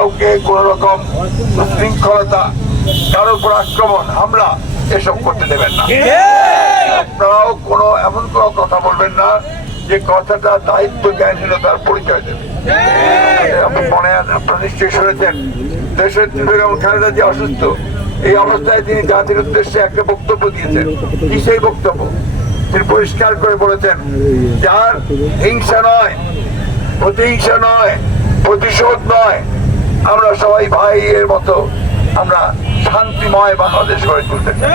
কাউকে কোন রকম শৃঙ্খলতা কারোর উপর আক্রমণ, হামলা, এসব করতে দেবেন না। আপনারাও কোনো এমন কোনো কথা বলবেন না যে কথাটা দায়িত্ব জ্ঞানহীনতার পরিচয় দেবে। আপনি মনে শুনেছেন, দেশের যে অসুস্থ। এই তিনি জাতির উদ্দেশ্যে একটা বক্তব্য দিয়েছেন। সেই বক্তব্য? তিনি পরিষ্কার করে যার হিংসা নয় প্রতিহিংসা নয়, প্রতিশোধ নয় আমরা সবাই ভাইয়ের মতো আমরা শান্তিময় বাংলাদেশ গড়ে তুলতে চাই।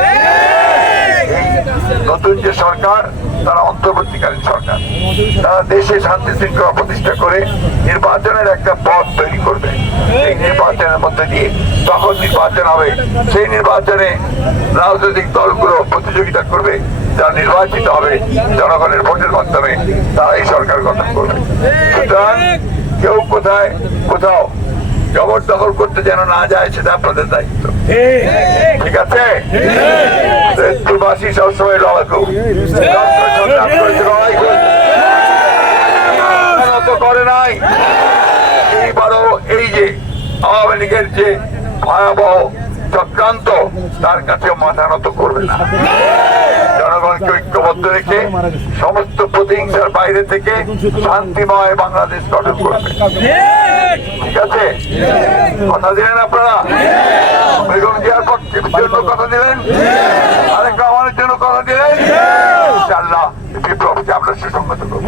নতুন যে সরকার তারা অন্তর্বর্তীকালীন সরকার। তারা দেশে শান্তি শৃঙ্খলা প্রতিষ্ঠা করে নির্বাচনের একটা পথ তৈরি করবে। এই নির্বাচনের মধ্যে দিয়ে তখন নির্বাচন হবে সেই নির্বাচনে রাজনৈতিক দলগুলো প্রতিযোগিতা করবে। যারা নির্বাচিত হবে জনগণের ভোটের মাধ্যমে তারা এই সরকার গঠন করবে। সুতরাং কেউ কোথায় কোথাও জবরদখল করতে যেন না যায় সেটা আপনাদের দায়িত্ব। ঠিক আছে? প্রবাসী সবসময় লড়াই তো। করে নাই। এইবারও এই যে আওয়ামী লীগের যে ভয়াবহ চক্রান্ত তার কাছে মাথা নত করবে না। জনগণকে ঐক্যবদ্ধ রেখে সমস্ত প্রতিহিংসার বাইরে থেকে শান্তিময় বাংলাদেশ গঠন করবে। ঠিক আছে? কথা দিলেন আপনারা? বেগম জিয়ার পক্ষে জন্য কথা দিলেন? আরেক রহমানের জন্য কথা দিলেন? ইনশাআল্লাহ এই বিপ্লবকে আমরা সুসংগত করব।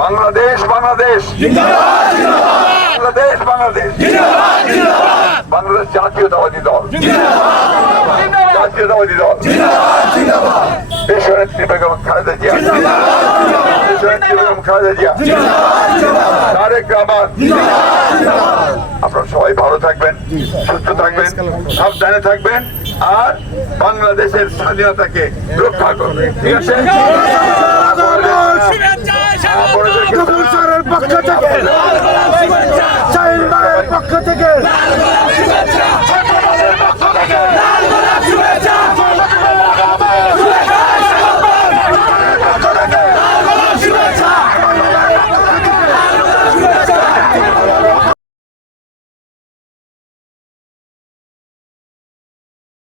বাংলাদেশ বাংলাদেশ। বাংলাদেশ বাংলাদেশ। বাংলাদেশ জাতীয়তাবাদী দল। জাতীয়তাবাদী দল দেশনেত্রী বেগম খালেদা জিয়া দেশনেত্রী বেগম খালেদা জিয়া তারেক রহমান আপনারা সবাই ভালো থাকবেন সুস্থ থাকবেন সাবধানে থাকবেন আর বাংলাদেশের স্বাধীনতাকে রক্ষা করবেন ঠিক আছে পক্ষ থেকে পক্ষ থেকে